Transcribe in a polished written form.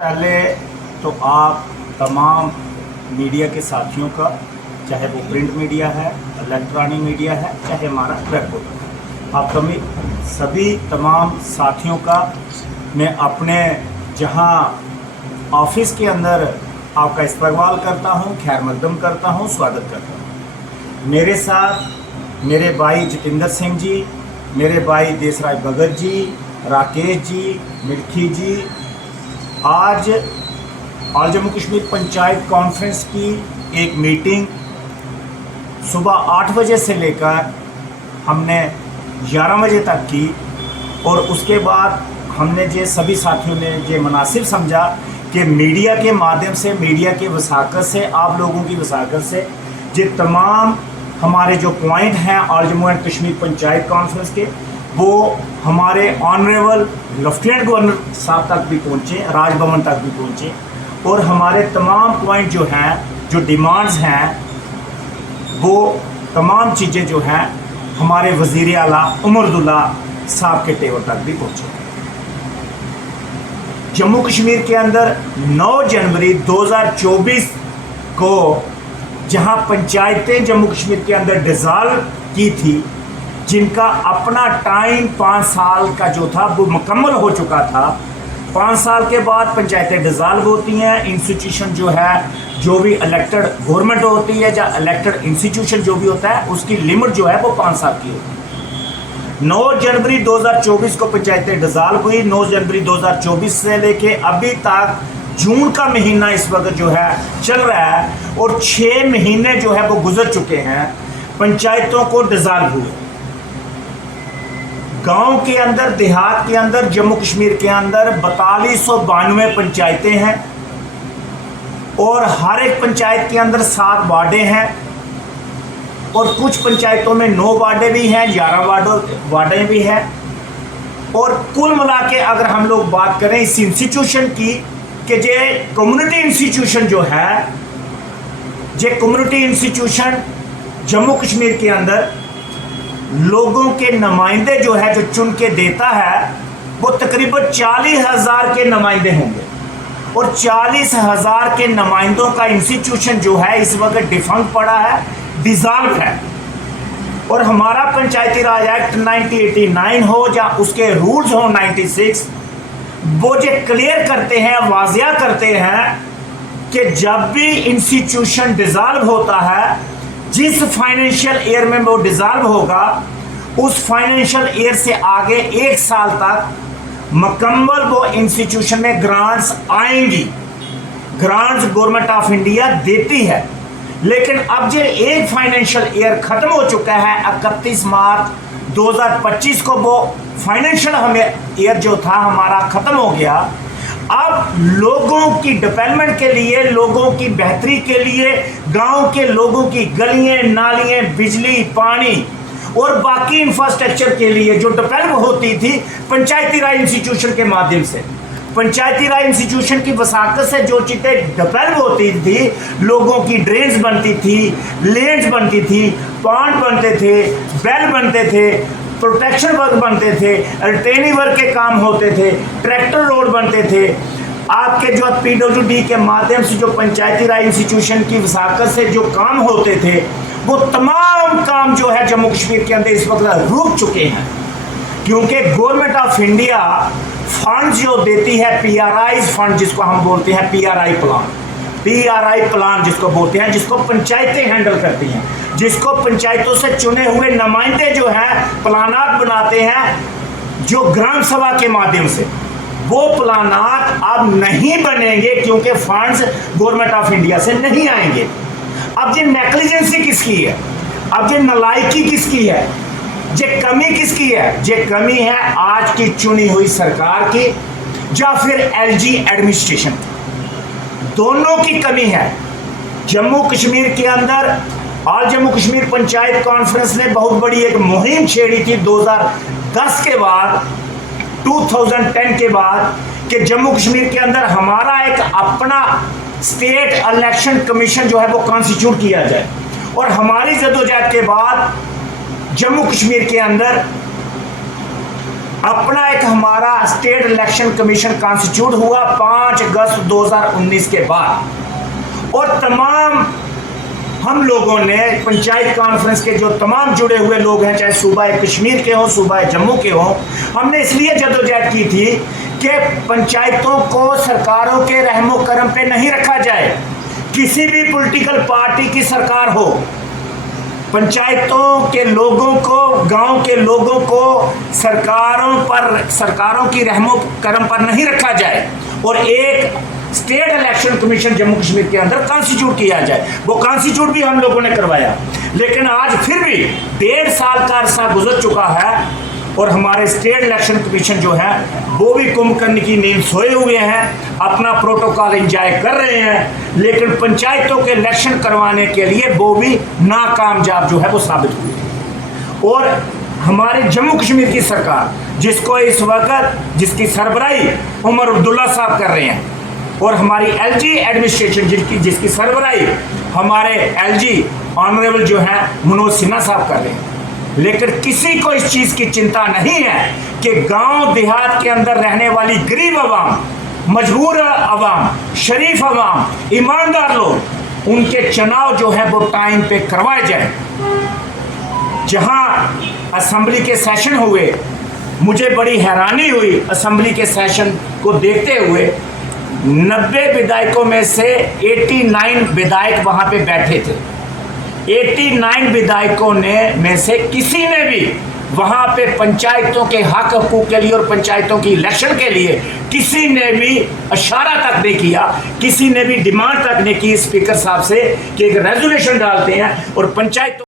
पहले तो आप तमाम मीडिया के साथियों का, चाहे वो प्रिंट मीडिया है, इलेक्ट्रॉनिक मीडिया है, चाहे हमारा वेब पोर्टल है, आप सभी तमाम साथियों का मैं अपने जहां ऑफिस के अंदर आपका इस्तकबाल करता हूं, खैर मकदम करता हूं, स्वागत करता हूं। मेरे साथ मेरे भाई जितेंद्र सिंह जी, मेरे भाई देसराज भगत जी, राकेश जी, मिल्खी जी, आज ऑल जम्मू कश्मीर पंचायत कॉन्फ्रेंस की एक मीटिंग सुबह 8 बजे से लेकर हमने 11 बजे तक की और उसके बाद हमने जे सभी साथियों ने ये मुनासिब समझा कि मीडिया के माध्यम से, मीडिया के वसाकत से, आप लोगों की वसाकत से ये तमाम हमारे जो पॉइंट हैं all Jammu and Kashmir panchayat conference के, वो हमारे ऑनरेबल लेफ्टिनेंट गवर्नर साहब तक भी पहुँचे, राजभवन तक भी पहुँचे और हमारे तमाम पॉइंट जो हैं, जो डिमांड्स हैं, वो तमाम चीज़ें जो हैं हमारे वज़ीर आला उमर अब्दुल्ला साहब के टेबल तक भी पहुँचे। जम्मू कश्मीर के अंदर 9 जनवरी 2024 को जहां पंचायतें जम्मू कश्मीर के अंदर डिज़ाल्व की थी, जिनका अपना टाइम 5 साल का जो था वो मुकम्मल हो चुका था। 5 साल के बाद पंचायतें डिज़ाल्व होती हैं। इंस्टीट्यूशन जो है, जो भी इलेक्टेड गवर्नमेंट होती है या इलेक्टेड इंस्टीट्यूशन जो भी होता है, उसकी लिमिट जो है वो 5 साल की होती है। 9 जनवरी 2024 को पंचायतें डिज़ाल्व हुई। 9 जनवरी 2024 से लेके अभी तक जून का महीना इस वक्त जो है चल रहा है और 6 महीने जो है वो गुजर चुके हैं पंचायतों को डिज़ाल्व हुए। गांव के अंदर, देहात के अंदर, जम्मू कश्मीर के अंदर 4292 पंचायतें हैं और हर एक पंचायत के अंदर 7 वार्डें हैं और कुछ पंचायतों में 9 वार्डें भी हैं, 11 वार्डें भी हैं। और कुल मिला के अगर हम लोग बात करें इस इंस्टीट्यूशन की, कि जे कम्युनिटी इंस्टीट्यूशन जो है, जे कम्युनिटी इंस्टीट्यूशन जम्मू कश्मीर के अंदर लोगों के नुमाइंदे जो है, जो चुन के देता है, वो तकरीबन 40,000 के नुमाइंदे होंगे और 40,000 के नुमाइंदों का इंस्टीट्यूशन जो है इस वक्त डिफंक्ट पड़ा है, डिज़ाल्व है। और हमारा पंचायती राज एक्ट 1989 हो या उसके रूल्स हो 96, वो जो क्लियर करते हैं, वाजिया करते हैं कि जब भी इंस्टीट्यूशन डिज़ाल्व होता है, जिस फाइनेंशियल ईयर में वो डिज़ाल्व होगा, उस फाइनेंशियल ईयर से आगे 1 साल तक मुकम्मल वो इंस्टीट्यूशन में ग्रांट्स आएंगी। ग्रांट्स गवर्नमेंट ऑफ इंडिया देती है। लेकिन अब जो एक फाइनेंशियल ईयर ख़त्म हो चुका है, 31 मार्च 2025 को वो फाइनेंशियल हमें ईयर जो था हमारा ख़त्म हो गया। अब लोगों की डेवलपमेंट के लिए, लोगों की बेहतरी के लिए, गांव के लोगों की गलियां, नालियां, बिजली, पानी और बाकी इंफ्रास्ट्रक्चर के लिए जो डेवलप होती थी पंचायती राज इंस्टीट्यूशन के माध्यम से, पंचायती राज इंस्टीट्यूशन की वसाकत से जो चीज़ें डेवलप होती थी, लोगों की ड्रेन्स बनती थी, लेन्स बनती थी, पॉन्ड बनते थे, बेल बनते थे, प्रोटेक्शन वर्क बनते थे, रिटेनिंग वर्क के काम होते थे, ट्रैक्टर रोड बनते थे। आपके जो PWD के माध्यम से जो पंचायती राज इंस्टीट्यूशन की वसाकत से जो काम होते थे, वो तमाम काम जो है जम्मू कश्मीर के अंदर इस वक्त रुक चुके हैं, क्योंकि गवर्नमेंट ऑफ इंडिया फंड जो देती है, PRI फंड जिसको हम बोलते हैं, PRI प्लान जिसको बोलते हैं, जिसको पंचायतें हैंडल करती हैं, जिसको पंचायतों से चुने हुए नुमाइंदे जो हैं प्लानात बनाते हैं, जो ग्राम सभा के माध्यम से, वो प्लानात अब नहीं बनेंगे क्योंकि फंड्स गवर्नमेंट ऑफ इंडिया से नहीं आएंगे। अब ये नेग्लिजेंसी किसकी है? अब ये नालायकी किसकी है? ये कमी किसकी है? ये कमी है आज की चुनी हुई सरकार की या फिर LG एडमिनिस्ट्रेशन, दोनों की कमी है। जम्मू कश्मीर के अंदर ऑल जम्मू कश्मीर पंचायत कॉन्फ्रेंस ने बहुत बड़ी एक मुहिम छेड़ी थी 2010 के बाद, 2010 के बाद, कि जम्मू कश्मीर के अंदर हमारा एक अपना स्टेट इलेक्शन कमीशन जो है वो कॉन्स्टिट्यूट किया जाए। और हमारी जद्दोजहद के बाद जम्मू कश्मीर के अंदर अपना एक हमारा स्टेट इलेक्शन कमीशन कॉन्स्टिट्यूट हुआ 5 अगस्त 2019 के बाद, और तमाम हम लोगों ने पंचायत कॉन्फ्रेंस के जो तमाम जुड़े हुए लोग हैं, चाहे सूबा कश्मीर के हों, सूबा जम्मू के हों, हमने इसलिए जद्दोजहद की थी कि पंचायतों को सरकारों के रहमो करम पे नहीं रखा जाए। किसी भी पॉलिटिकल पार्टी की सरकार हो, पंचायतों के लोगों को, गांव के लोगों को सरकारों की रहमो करम पर नहीं रखा जाए, और एक state election commission Jammu Kashmir के अंदर कॉन्स्टिट्यूट किया जाए। वो कॉन्स्टिट्यूट भी हम लोगों ने करवाया, लेकिन आज फिर भी 1.5 साल का अरसा गुजर चुका है और हमारे स्टेट इलेक्शन कमीशन जो है वो भी कुंभकर्ण की नींद सोए हुए हैं, अपना प्रोटोकॉल एंजॉय कर रहे हैं, लेकिन पंचायतों के इलेक्शन करवाने के लिए वो भी नाकामयाब जो है वो साबित हुई। और हमारे जम्मू कश्मीर की सरकार, जिसको इस वक्त जिसकी सरबराही उमर अब्दुल्ला साहब कर रहे हैं, और हमारी एलजी एडमिनिस्ट्रेशन जिसकी सरबराही हमारे एलजी ऑनरेबल जो है मनोज सिन्हा साहब कर रहे हैं, लेकिन किसी को इस चीज़ की चिंता नहीं है कि गांव देहात के अंदर रहने वाली गरीब आवाम, मजबूर आवाम, शरीफ आवाम, ईमानदार लोग, उनके चुनाव जो है वो टाइम पे करवाए जाए। जहां असेंबली के सेशन हुए, मुझे बड़ी हैरानी हुई असेंबली के सेशन को देखते हुए। 90 विधायकों में से 89 विधायक वहां पे बैठे थे। 89 विधायकों में से किसी ने भी वहां पे पंचायतों के हक हकूक के लिए और पंचायतों की इलेक्शन के लिए किसी ने भी इशारा तक नहीं किया, किसी ने भी डिमांड तक नहीं की स्पीकर साहब से कि एक रेजोल्यूशन डालते हैं और पंचायतों